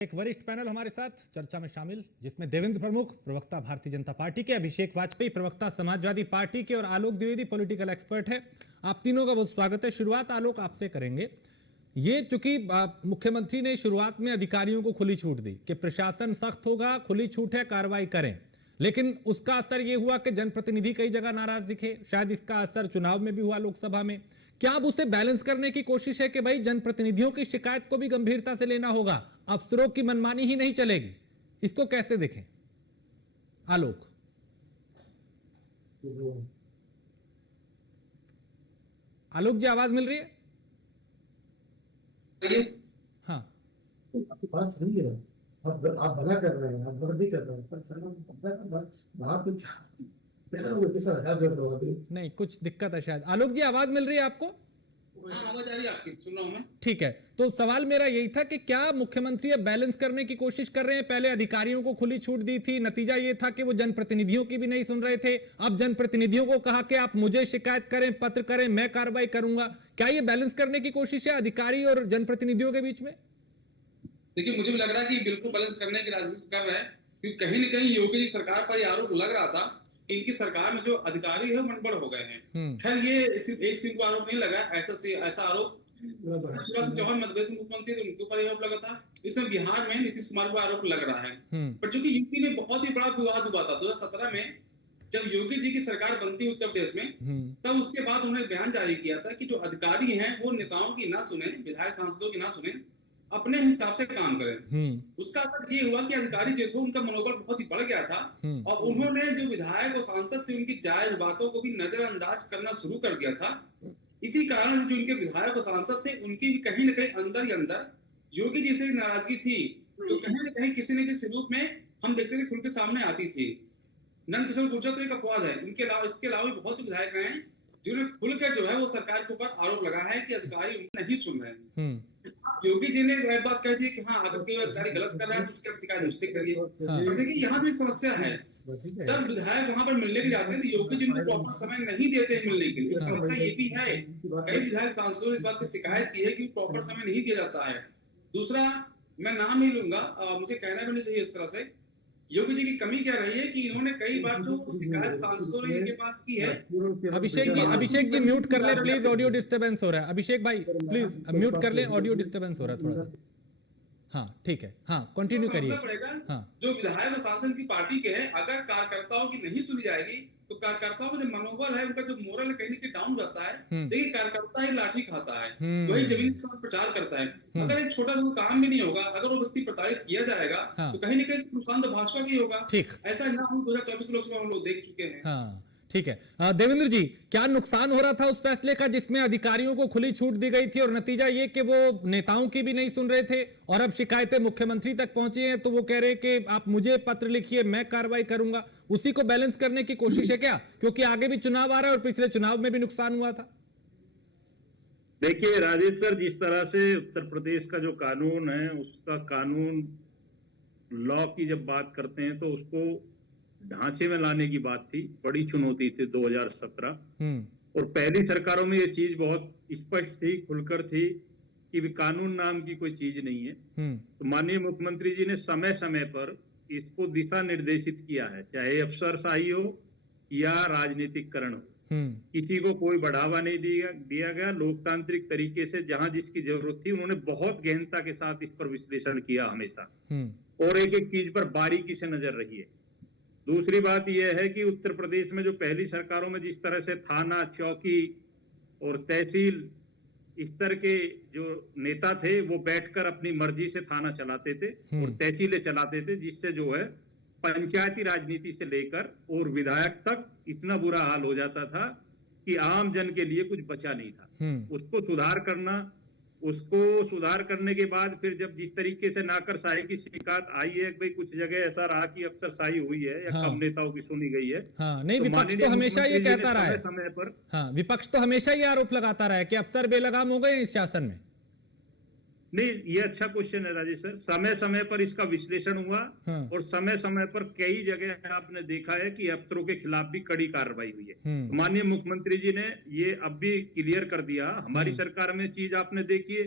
एक वरिष्ठ पैनल हमारे साथ चर्चा में शामिल, जिसमें देवेंद्र प्रमुख प्रवक्ता भारतीय जनता पार्टी के, अभिषेक वाजपेयी प्रवक्ता समाजवादी पार्टी के और आलोक द्विवेदी पॉलिटिकल एक्सपर्ट है। आप तीनों का बहुत स्वागत है। शुरुआत आलोक आपसे करेंगे। ये चूंकि मुख्यमंत्री ने शुरुआत में अधिकारियों को खुली छूट दी कि प्रशासन सख्त होगा, खुली छूट है, कार्रवाई करें, लेकिन उसका असर ये हुआ कि जनप्रतिनिधि कई जगह नाराज दिखे। शायद इसका असर चुनाव में भी हुआ, लोकसभा में। क्या अब उसे बैलेंस करने की कोशिश है कि भाई जनप्रतिनिधियों की शिकायत को भी गंभीरता से लेना होगा, अफसरों की मनमानी ही नहीं चलेगी? इसको कैसे देखें आलोक? आलोक जी, आवाज मिल रही है? हाँ, आपके पास सही है। आप भला कर रहे हैं, आप बुरा नहीं कर रहे हैं, पर वहां पे नहीं, कुछ दिक्कत है शायद। आलोक जी, आवाज मिल रही है आपको? आवाज आ रही है आपकी, सुन रहा हूं मैं। ठीक है, तो सवाल मेरा यही था कि क्या मुख्यमंत्री अब बैलेंस करने की कोशिश कर रहे हैं? पहले अधिकारियों को खुली छूट दी थी, नतीजा ये था कि वो जनप्रतिनिधियों की भी नहीं सुन रहे थे। अब जनप्रतिनिधियों को कहा कि आप मुझे शिकायत करें, पत्र करें, मैं कार्रवाई करूंगा। क्या ये बैलेंस करने की कोशिश है अधिकारी और जनप्रतिनिधियों के बीच में? देखिए, मुझे भी लग रहा है कि बिल्कुल बैलेंस करने की राजनीति कर रहे हैं, क्योंकि कहीं न कहीं योगी जी सरकार पर यह आरोप लग रहा था कि इनकी सरकार में जो अधिकारी है मनबड़ हो गए हैं। खैर, ये सिर्फ एक सिंह को आरोप नहीं लगा, ऐसा आरोप शिवराज सिंह चौहान मध्य प्रदेश मुख्यमंत्री थे, उनके ऊपर यह आरोप लगा था। इसमें बिहार में नीतीश कुमार को आरोप लग रहा है। पर चूंकि यूपी में बहुत ही बड़ा विवाद हुआ था 2017 में, जब योगी जी की सरकार बनती उत्तर प्रदेश में, तब उसके बाद उन्होंने बयान जारी किया था कि जो अधिकारी हैं वो नेताओं की ना सुने, विधायक सांसदों की ना सुने, अपने हिसाब से काम करें। उसका असर ये हुआ कि अधिकारी जो थे उनका मनोबल बहुत ही बढ़ गया था, और उन्होंने जो विधायक और सांसद थे उनकी जायज बातों को भी नजरअंदाज करना शुरू कर दिया था। इसी कारण से जो उनके विधायक और सांसद थे उनकी भी कहीं न कहीं अंदर ही अंदर योगी जी से नाराजगी थी, तो कहीं न कहीं किसी न किसी रूप में हम देखते थे खुल के सामने आती थी। नंद किशोर गुर्जर तो एक अपवाद है, इसके अलावा भी बहुत से विधायक रहे हैं जिन्होंने खुलकर जो है वो सरकार के ऊपर आरोप लगा है कि अधिकारी नहीं सुन रहे हैं। योगी जी ने एक बात कह दी कि हाँ, अगर कोई अधिकारी गलत कर रहा है तो उसकी शिकायत मुझसे करिए। पर देखिए, यहाँ भी एक समस्या है। जब विधायक वहां पर मिलने के जाते हैं तो योगी जी उनको प्रॉपर समय नहीं देते हैं मिलने के लिए। समस्या ये भी है, कई विधायक सांसदों ने इस बात की शिकायत की है कि प्रॉपर समय नहीं दिया जाता है। दूसरा, मैं नाम नहीं लूंगा, मुझे कहना भी नहीं चाहिए इस तरह से, योगी जी की कमी क्या रही है कि इन्होंने कई बार जो शिकायत सांसदों ने इनके पास की है। अभिषेक जी म्यूट कर ले प्लीज, ऑडियो डिस्टर्बेंस हो रहा है। अभिषेक भाई प्लीज म्यूट कर ले, ऑडियो डिस्टर्बेंस हो रहा है थोड़ा सा। हाँ ठीक है, हाँ कंटिन्यू करिए। हाँ। जो विधायक और सांसद की पार्टी के हैं, अगर कार्यकर्ताओं की नहीं सुनी जाएगी तो कार्यकर्ताओं का जो मनोबल है, उनका जो मोरल है, कहीं न कहीं डाउन जाता है। देखिए, कार्यकर्ता ही लाठी खाता है, वही जमीन पर प्रचार करता है। अगर एक छोटा सा काम भी नहीं होगा, अगर वो व्यक्ति प्रताड़ित किया जाएगा, तो कहीं न कहीं नुकसान तो भाजपा की होगा। ऐसा ना हो 2024 लोकसभा हम लोग देख चुके हैं। हाँ ठीक है। देवेंद्र जी, क्या नुकसान हो रहा था उस फैसले का जिसमें अधिकारियों को खुली छूट दी गई थी और नतीजा ये कि वो नेताओं की भी नहीं सुन रहे थे, और अब शिकायतें मुख्यमंत्री तक पहुंची हैं तो वो कह रहे हैं कि आप मुझे पत्र लिखिए, मैं कार्रवाई करूंगा? उसी को बैलेंस करने की कोशिश है क्या? क्योंकि आगे भी चुनाव आ रहा है और पिछले चुनाव में भी नुकसान हुआ था। देखिए राजेश सर, जिस तरह से उत्तर प्रदेश का जो कानून है, उसका कानून लॉ की जब बात करते हैं तो उसको ढांचे में लाने की बात थी, बड़ी चुनौती थी 2017। और पहली सरकारों में ये चीज बहुत स्पष्ट थी, खुलकर थी कि कानून नाम की कोई चीज नहीं है। तो माननीय मुख्यमंत्री जी ने समय समय पर इसको दिशा निर्देशित किया है, चाहे अफसरशाही हो या राजनीतिकरण हो। किसी को कोई बढ़ावा नहीं दिया गया। लोकतांत्रिक तरीके से जहां जिसकी जरूरत थी उन्होंने बहुत गहनता के साथ इस पर विश्लेषण किया हमेशा, और एक एक चीज पर बारीकी से नजर रही है। दूसरी बात यह है कि उत्तर प्रदेश में जो पहली सरकारों में जिस तरह से थाना, चौकी और तहसील स्तर के जो नेता थे वो बैठकर अपनी मर्जी से थाना चलाते थे और तहसीलें चलाते थे, जिससे जो है पंचायती राजनीति से लेकर और विधायक तक इतना बुरा हाल हो जाता था कि आम जन के लिए कुछ बचा नहीं था। उसको सुधार करने के बाद फिर जब जिस तरीके से नाकरशाही की शिकायत आई है, भाई कुछ जगह ऐसा रहा कि अफसरशाही हुई है या कम नेताओं की सुनी गई है। नहीं, तो विपक्ष तो हमेशा ये कहता रहा है, समय पर विपक्ष तो हमेशा ये आरोप लगाता रहा है कि अफसर बेलगाम हो गए इस शासन में। नहीं, ये अच्छा क्वेश्चन है राजेश सर। समय समय पर इसका विश्लेषण हुआ, और समय समय पर कई जगह आपने देखा है कि अफसरों के खिलाफ भी कड़ी कार्रवाई हुई है। माननीय मुख्यमंत्री जी ने ये अब भी क्लियर कर दिया। हमारी सरकार में चीज आपने देखी है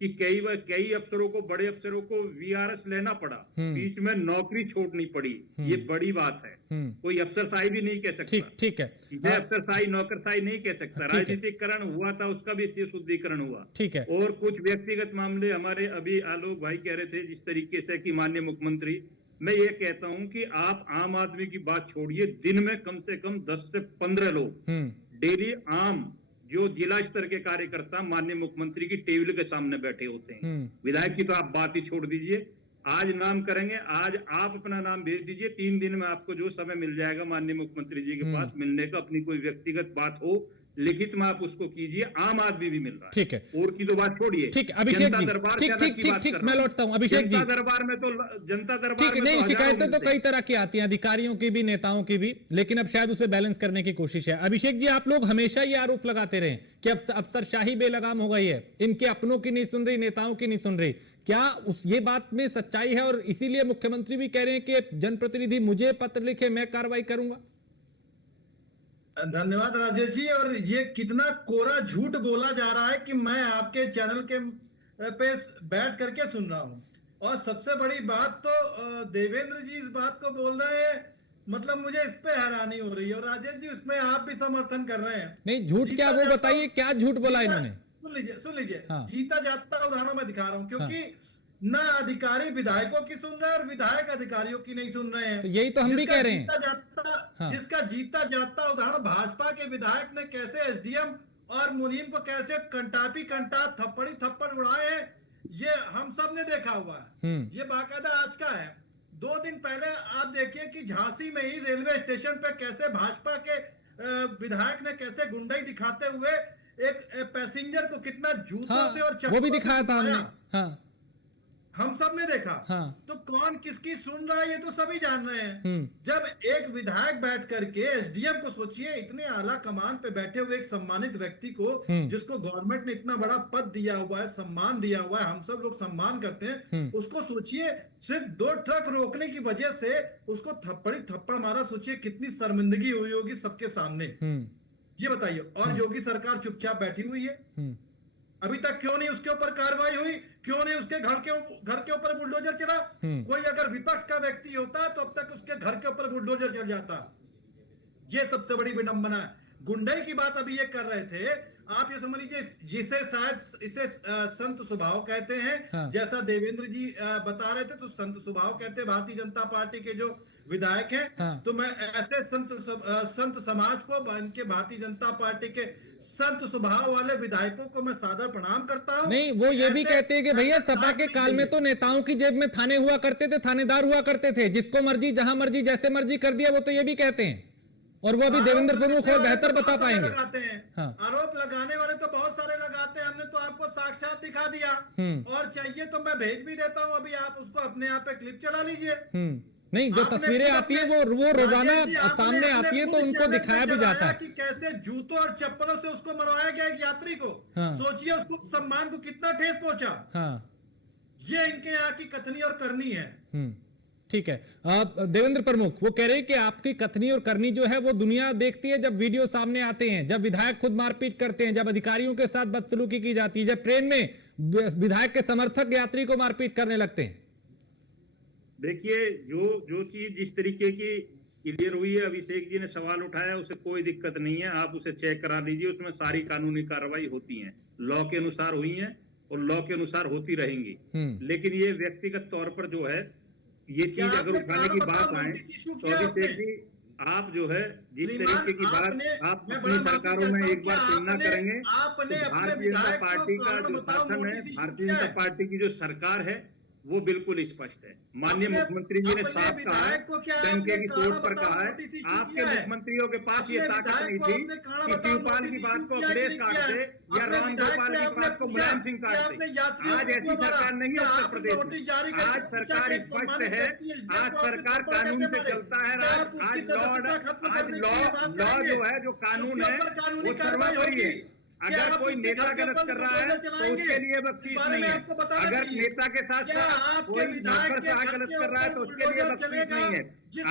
कि कई अफसरों को, बड़े अफसरों को वीआरएस लेना पड़ा, बीच में नौकरी छोड़नी पड़ी। ये बड़ी बात है। कोई अफसरशाही भी नहीं कह सकता। ठीक है, ये अफसरशाही नौकरशाही नहीं कह सकता। राजनीतिकरण हुआ था, उसका भी शुद्धिकरण हुआ। ठीक है। और कुछ व्यक्तिगत मामले हमारे, अभी आलोक भाई कह रहे थे जिस तरीके से कि माननीय मुख्यमंत्री, मैं ये कहता हूं कि आप आम आदमी की बात छोड़िए, दिन में कम से कम 10 से 15 लोग डेली आम जो जिला स्तर के कार्यकर्ता माननीय मुख्यमंत्री की टेबल के सामने बैठे होते हैं। विधायक की तो आप बात ही छोड़ दीजिए, आज नाम करेंगे, आज आप अपना नाम भेज दीजिए, 3 दिन में आपको जो समय मिल जाएगा माननीय मुख्यमंत्री जी के पास मिलने का, अपनी कोई व्यक्तिगत बात हो लिखित में आप उसको कीजिए, आम आदमी भी मिल रहा है। ठीक है, और की तो बात छोड़िए। ठीक, अभिषेक जी, ठीक, मैं लौटता हूं। अभिषेक जी, दरबार में तो जनता दरबार ठीक, नहीं, शिकायतें तो कई तरह की आती हैं, अधिकारियों की भी, नेताओं की भी, लेकिन अब शायद उसे बैलेंस करने की कोशिश है। अभिषेक जी, आप लोग हमेशा ये आरोप लगाते रहे कि अब अफसरशाही बेलगाम हो गई है, इनके अपनों की नहीं सुन रही, नेताओं की नहीं सुन रही। क्या ये बात में सच्चाई है और इसीलिए मुख्यमंत्री भी कह रहे हैं कि जनप्रतिनिधि मुझे पत्र लिखे, मैं कार्रवाई करूंगा? धन्यवाद राजेश जी। और ये कितना कोरा झूठ बोला जा रहा है कि मैं आपके चैनल के पे बैठ करके सुन रहा हूँ। और सबसे बड़ी बात तो देवेंद्र जी इस बात को बोल रहे हैं, मतलब मुझे इस पे हैरानी हो रही है। और राजेश जी, उसमें आप भी समर्थन कर रहे हैं। नहीं, झूठ क्या, वो बताइए क्या झूठ बोला इन्होंने। सुन लीजिए, हाँ। जीता जाता उदाहरण मैं दिखा रहा हूँ, क्योंकि ना अधिकारी विधायकों की सुन रहे हैं और विधायक अधिकारियों की नहीं सुन रहे हैं। तो यही तो हम भी कह रहे हैं। जिसका जीता जाता उदाहरण भाजपा के विधायक ने कैसे एसडीएम और मुनीम को कैसे कंटापी कंटाप थप्पड़ उड़ाए हैं, ये हम सब ने देखा हुआ है। ये बाकायदा आज का है। 2 दिन पहले आप देखिए कि झांसी में ही रेलवे स्टेशन पे कैसे भाजपा के विधायक ने कैसे गुंडाई दिखाते हुए एक पैसेंजर को कितना जूतों से और चप्पलों वो भी दिखाया था हमने। हाँ, हम सब ने देखा। हाँ। तो कौन किसकी सुन रहा है ये तो सभी जान रहे हैं। जब एक विधायक बैठ करके एसडीएम को, सोचिए इतने आला कमान पे बैठे हुए एक सम्मानित व्यक्ति को, जिसको गवर्नमेंट ने इतना बड़ा पद दिया हुआ है, सम्मान दिया हुआ है, हम सब लोग सम्मान करते हैं, उसको सोचिए सिर्फ 2 ट्रक रोकने की वजह से उसको थप्पड़ मारा। सोचिए कितनी शर्मिंदगी हुई होगी सबके सामने। ये बताइए। और योगी सरकार चुपचाप बैठी हुई है। अभी तक क्यों नहीं उसके ऊपर कार्रवाई हुई? क्यों नहीं उसके घर के ऊपर बुलडोजर चला? कोई अगर विपक्ष का व्यक्ति होता तो अब तक उसके घर के ऊपर बुलडोजर चल जाता। ये सबसे बड़ी विडंबना है। गुंडाई की बात अभी ये कर रहे थे, आप ये समझ लीजिए, जिसे शायद इसे संत स्वभाव कहते हैं। हाँ। जैसा देवेंद्र जी बता रहे थे, तो संत स्वभाव कहते हैं भारतीय जनता पार्टी के जो विधायक हैं। हाँ। तो मैं ऐसे संत समाज को, इनके भारतीय जनता पार्टी के संत स्वभाव वाले विधायकों को मैं सादर प्रणाम करता हूं। नहीं, वो ये भी कहते हैं कि भैया सपा के काल में तो नेताओं की जेब में थाने हुआ करते थे, थानेदार हुआ करते थे, जिसको मर्जी जहां मर्जी जैसे मर्जी कर दिया। वो तो ये भी कहते हैं, और वो अभी देवेंद्र प्रमुख और बेहतर बता पाएंगे। हाँ। आरोप लगाने वाले तो बहुत सारे लगाते हैं, हमने तो आपको साक्षात दिखा दिया। और चाहिए तो मैं भेज भी देता हूँ, अभी आप उसको अपने आप पे क्लिप चला लीजिए। नहीं, जो तस्वीरें आती है वो रोजाना सामने आती है, तो उनको दिखाया भी जाता है कि कैसे जूतों और चप्पलों से उसको मरवाया गया एक यात्री को। हाँ। सोचिए उसको सम्मान को कितना ठेस पहुंचा। हाँ। ये इनके यहाँ की कथनी और करनी है। ठीक है। देवेंद्र प्रमुख वो कह रहे हैं कि आपकी कथनी और करनी जो है वो दुनिया देखती है जब वीडियो सामने आते हैं, जब विधायक खुद मारपीट करते हैं, जब अधिकारियों के साथ बदसलूकी की जाती है, जब ट्रेन में विधायक के समर्थक यात्री को मारपीट करने लगते हैं। देखिए, जो चीज जिस तरीके की क्लियर हुई है, अभिषेक जी ने सवाल उठाया, उसे कोई दिक्कत नहीं है, आप उसे चेक करा लीजिए, उसमें सारी कानूनी कार्रवाई होती है, लॉ के अनुसार हुई है और लॉ के अनुसार होती रहेंगी। लेकिन ये व्यक्तिगत तौर पर जो है ये चीज अगर उठाने की बात आए तो अभिषेक जी, आप जो है जिस तरीके की बात आप अपनी सरकारों में एक बार तुलना करेंगे, भारतीय जनता पार्टी का जो शासन है, भारतीय जनता पार्टी की जो सरकार है, वो बिल्कुल स्पष्ट है। माननीय मुख्यमंत्री जी ने साफ कहा है, डंके की चोट पर कहा है, आपके मुख्यमंत्रियों के पास ये ताकत नहीं थी कि शिवपाल की बात को अखिलेश काट दे या राम गोपाल की बात को मुलायम सिंह काट दे। आज ऐसी सरकार नहीं है उत्तर प्रदेश में। आज सरकार स्पष्ट है, आज सरकार कानून पे चलता है। आज लॉ जो है, जो कानून है, वो सर्वोपरि है। अगर कोई नेता गलत कर रहा है तो उसके लिए बख्शीश नहीं है। अगर नेता के साथ साथ कोई नौकरशाह गलत कर रहा है तो उसके लिए बख्शीश नहीं है।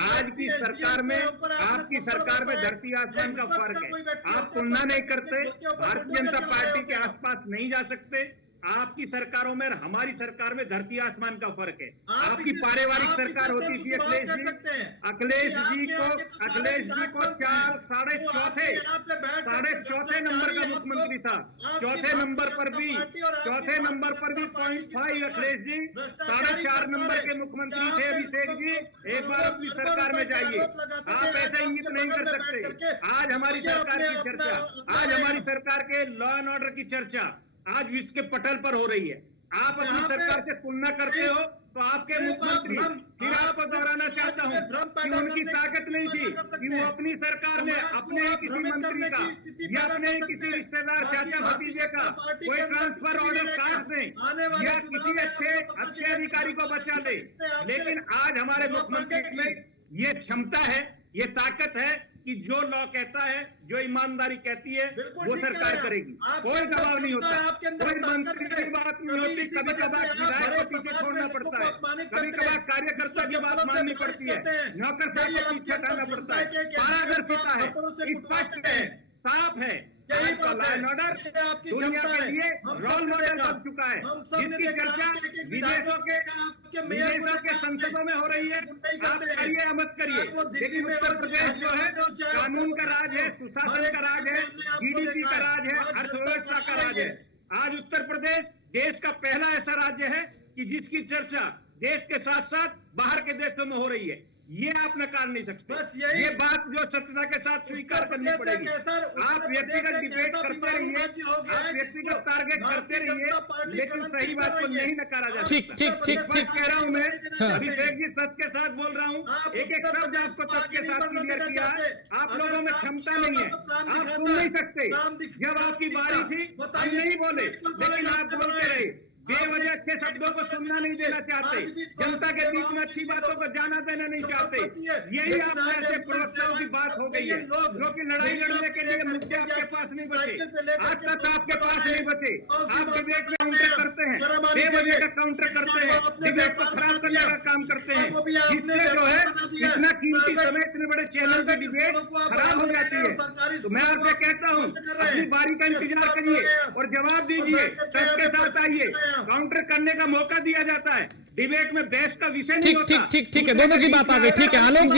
आज की सरकार में, आपकी सरकार में धरती आसमान का फर्क है। आप तुलना नहीं करते, भारतीय जनता पार्टी के आसपास नहीं जा सकते। आपकी सरकारों में और हमारी सरकार में धरती आसमान का फर्क है। आप आपकी किस- पारिवारिक आप सरकार किस होती हिसाब थी से बात अखिलेश कर जी, सकते हैं? अखिलेश आपके जी को यहाँ के तो सारे विधायक बनते हैं। साढ़े वो चौथे आपके यहाँ पे बैठ करके साढ़े चौथे नंबर का भ्रष्टाचारी मुख्यमंत्री था। आपकी चौथे नंबर पर भी भारतीय जनता पार्टी और आपकी चौथे नंबर पर भी भारतीय जनता पार्टी की 0.5 अखिलेश जी, भ्रष्टाचारी 4.5 नंबर सरकार के है। मुख्यमंत्री जहाँ थे पे अभिषेक जी। लोगों एक बार को अपनी करोड़ों सरकार में रुपए के जाइए, आरोप लगाते थे, आप ऐसा आपके इंगित नहीं बगल कर में बैठ सकते। करके आज हमारी ये सरकार की अपने- चर्चा, अपना- आज हमारी सरकार के लॉ एंड ऑर्डर की चर्चा आज विश्व के पटल पर हो रही है। आप अपनी यहाँ पे सरकार से तुलना करते हो तो आपके एक मुख्यमंत्री, भ्रम- फिर आपको आप दोहराना चाहता हूँ भ्रम कि पैदा उनकी करने की ताकत नहीं थी पैदा कर सकते कि वो हैं। अपनी सरकार में समाज को अपने ही आप किसी भ्रमित मंत्री करने का की स्थिति या पैदा अपने ही कर किसी सकते हैं। रिश्तेदार बाकी चाचा भारतीय भतीजे का जनता पार्टी कोई के अंदर ट्रांसफर कुछ भी ऑर्डर नहीं काट रहेगा। दें आने वाले या चुनाव किसी में अच्छे आपको पता अच्छे चलेगा अधिकारी को कि बचा ले, इससे आपसे लेकिन आज हमारे जवाब मुख्यमंत्री मांगेगी। में ये क्षमता है, ये ताकत है कि जो लॉ कहता है, जो ईमानदारी कहती है, बिल्कुल वो ठीक कह सरकार रहे हैं। करेगी। आपके कोई अंदर दबाव नहीं क्षमता होता, है, आपके अंदर कोई ताकत मंत्री है। की बात नहीं कभी होती, इसी कभी वजह कभार से आप विधायक बड़े को पीछे समाज में छोड़ना लोगों पड़ता को है, अपमानित कभी करते हैं। कभार कार्यकर्ता की बात चप्पलों से माननी बारिश पड़ती है, करते हैं। नौकर यही साहब को आपके पीछे अंदर हटाना क्षमता पड़ता है, है कि पारदर्शिता है, कपड़ों से स्पष्ट कुटवा है, सकते हैं। साफ है। यही आज का बात लॉ है। एंड ऑर्डर ये आपकी दुनिया क्षमता के है। लिए हम रोल सबने मॉडल देखा। बन चुका है, हम सबने जिसकी देखा चर्चा आपके एक-एक विदेशों के विधायकों ने आपके मेयर को विदेशों के देखा संसदों में हो रही है। गुंडाई आप करते हैं। करिए या मत करिए, आज वो दिल्ली लेकिन में उत्तर हो, प्रदेश जो है हरियाणा में हो, चाहे कानून उत्तर का राज है, प्रदेश हो, सुशासन हर का एक राज है, जगह हमने आपको जीडीपी देखा का है। राज है, आज जनता अर्थव्यवस्था का करा राज रही है। आज उत्तर प्रदेश देश का पहला ऐसा राज्य है कि जिसकी चर्चा देश के साथ साथ बाहर के देशों में हो रही है। ये आप नकार नहीं सकते। बस यही- ये बात जो सत्यता के साथ स्वीकार करनी पड़ेगी। आप व्यक्तिगत डिबेट करते रहिए, आप व्यक्तिगत टारगेट करते रहिए, लेकिन सही बात को नहीं नकारा जा ठीक, सकता। ठीक, ठीक, सच ठीक। कह रहा हूं मैं, हाँ। अभिषेक जी सच के साथ बोल रहा हूं, एक एक शब्द आपको सच के साथ क्लियर किया। आप लोगों में क्षमता नहीं है, आप सुन नहीं सकते। जब आपकी बारी थी हम नहीं बोले, लेकिन आप बोलते रहे। बेवजह अच्छे शब्दों को सुनना नहीं देना चाहते, जनता के बीच में अच्छी बातों को जाना देना नहीं चाहते। यही आप जैसे प्रवक्ताओं की बात हो गई है, जो कि लड़ाई लड़ने के लिए मुद्दे आपके पास नहीं बचे, आज तक आपके पास नहीं बचे। आप डिबेट में काउंटर करते हैं, बेवजह का काउंटर करते हैं, डिबेट को खराब करने का काम करते हैं, जिससे जो है इतना कीमती समय, इतने बड़े चैनल की डिबेट खराब हो जाती है। तो मैं आपसे कहता हूँ, अपनी बारी का इंतजार करिए और जवाब दीजिए, सच के साथ आइए। काउंटर करने का मौका दिया जाता है, डिबेट में बहस का विषय नहीं ठीक, होता। ठीक, ठीक, ठीक है, दोनों की बात आ गई। ठीक है आलोक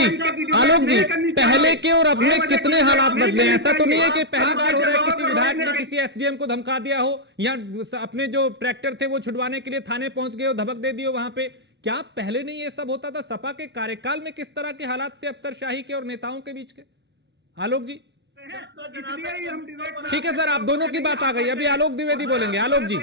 जी, पहले के और अब में कितने हालात बदले हैं? ऐसा तो नहीं है कि पहली बार हो रहा है किसी विधायक ने किसी एसडीएम को धमका दिया हो या अपने जो ट्रैक्टर थे वो छुड़वाने के लिए थाने पहुंच गए हो, धमक दे दियो वहां पे। क्या पहले नहीं ये सब होता था? सपा के कार्यकाल में किस तरह के हालात थे अफसरशाही के और नेताओं के बीच के? आलोक जी इसलिए ही हम डिबेट में ठीक है सर, आप दोनों की बात आ गई, अभी आलोक द्विवेदी बोलेंगे। आलोक जी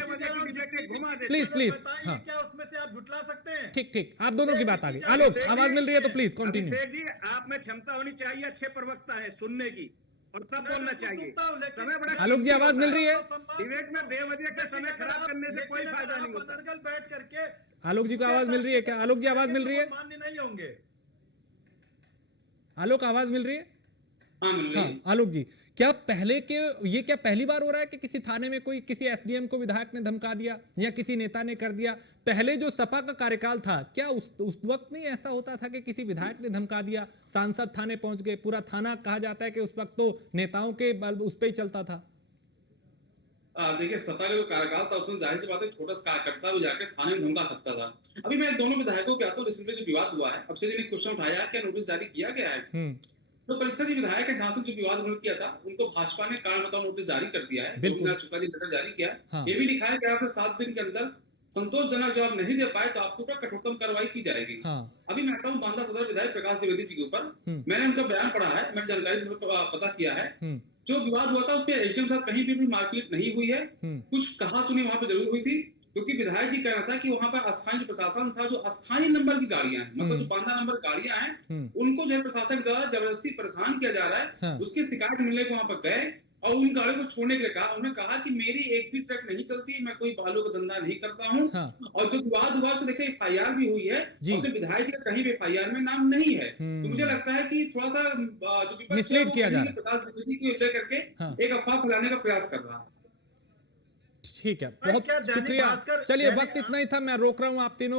प्लीज प्लीज, हाँ क्या उसमें से आप झुटला सकते हैं? ठीक ठीक, आप दोनों की बात आ गई। आलोक आवाज मिल रही है तो प्लीज कंटिन्यू। अभिषेक जी, आप में क्षमता होनी चाहिए अच्छे प्रवक्ता है सुनने की, और तब बोलना चाहिए। समय बड़ा आलोक जी आवाज मिल रही है? डिबेट में बेवजह का समय खराब करने से कोई फायदा नहीं होता। अनर्गल बैठ करके आलोक जी को आवाज मिल रही है क्या? आलोक जी आवाज मिल रही है? मान्य नहीं होंगे। आलोक आवाज मिल रही है? हाँ मिल रही हाँ है। आलोक जी, क्या पहले के ये क्या पहली बार हो रहा है कि किसी थाने में कोई किसी एसडीएम को विधायक ने धमका दिया या किसी नेता ने कर दिया? पहले जो सपा का कार्यकाल था, क्या उस वक्त नहीं ऐसा होता था कि किसी विधायक ने धमका दिया, सांसद थाने पहुंच गए, पूरा थाना कहा जाता है कि उस वक्त तो नेताओं के उस पर ही चलता था? देखिए सपा का जो कार्यकाल था उसमें जाहिर सी बात है छोटा सा कार्यकर्ता भी जाके थाने में धमका सकता था। अभी मैं दोनों विधायकों पे आता हूँ। रिसेंटली जो विवाद हुआ है, अब से जी ने क्वेश्चन उठाया है, क्या नोटिस जारी किया गया है? तो परीक्षा जी विधायक है जहां से जो विवाद उन्होंने किया था, उनको भाजपा ने कारण बताओ नोटिस जारी कर दिया है, गोविंद शुक्ला जी लेटर जारी किया है। हाँ। ये भी लिखा है कि आपने 7 दिन के अंदर संतोषजनक जवाब नहीं दे पाए तो आपके ऊपर कठोरतम कार्रवाई की जाएगी। हाँ। अभी मैं आता हूँ बांदा सदर विधायक प्रकाश द्विवेदी जी के ऊपर, मैंने उनका बयान पढ़ा है, मैंने जानकारी पता किया है। जो विवाद हुआ था उस पर एसडीएम साहब कहीं भी मारपीट नहीं हुई है, कुछ कहा सुनी वहां पे जरूर हुई थी, क्योंकि विधायक जी कहना था कि वहां पर स्थानीय प्रशासन था, जो स्थानीय नंबर की गाड़ियां हैं, मतलब जो बांदा नंबर गाड़ियां हैं, उनको जो है प्रशासन द्वारा जबरदस्ती परेशान किया जा रहा है। हाँ। उसकी शिकायत मिलने को वहां पर गए और उन गाड़ियों को छोड़ने के लिए कहा। उन्होंने कहा कि मेरी एक भी ट्रक नहीं चलती, मैं कोई बालू का धंधा नहीं करता हूँ। हाँ। और जो विवाद हुआ उसको देखिए एफआईआर भी हुई है, जी। उसमें विधायक जी का कहीं भी एफआईआर में नाम नहीं है। तो मुझे लगता है कि थोड़ा सा जो विपक्ष है मिसलीड वो किया जा कहीं रहा है। प्रकाश द्विवेदी को लेकर के हाँ। एक अफवाह फैलाने का प्रयास कर रहा है। ठीक है, बहुत क्या दैनिक शुक्रिया। भास्कर- चलिए दैनिक- वक्त इतना ही था, मैं रोक रहा हूं आप तीनों